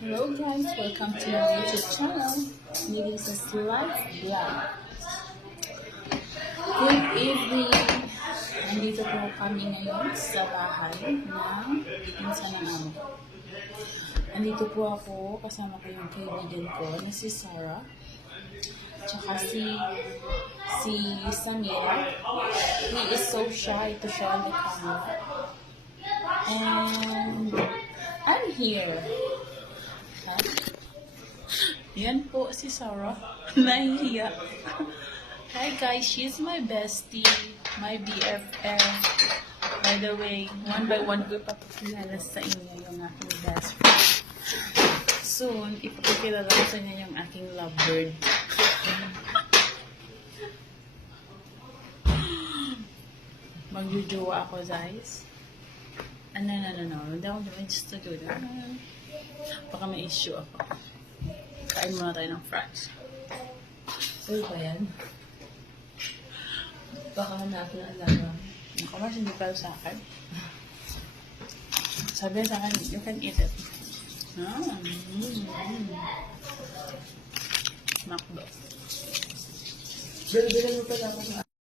Hello guys, welcome to my YouTube channel. This is Life Vlog. Good evening. Nandito po kami ngayon sa bahay ng pinsan ng amo ko. Nandito po ako, kasama ko yung kaibigan ko na si Sarah. Tsaka si Samira. He is so shy to show the camera. And I'm here. Yan po si Sarah. Nahihiya. Hi guys, she's my bestie, my BFF. By the way, one by one ko ipapakilala sa inyo yung aking best friend. Soon, ipapakilala ko sa inyo yung aking lovebird. Magjujuwa ako guys. No. Hindi ako naman just to do that. Baka may issue ako. Kain muna tayo ng fries. Sa'yo ba yan? Baka hanapin ang alarm. Ako mas hindi pa sa akin. Sabi sa akin, you can eat it. Macdo. Dala mo pala ako sa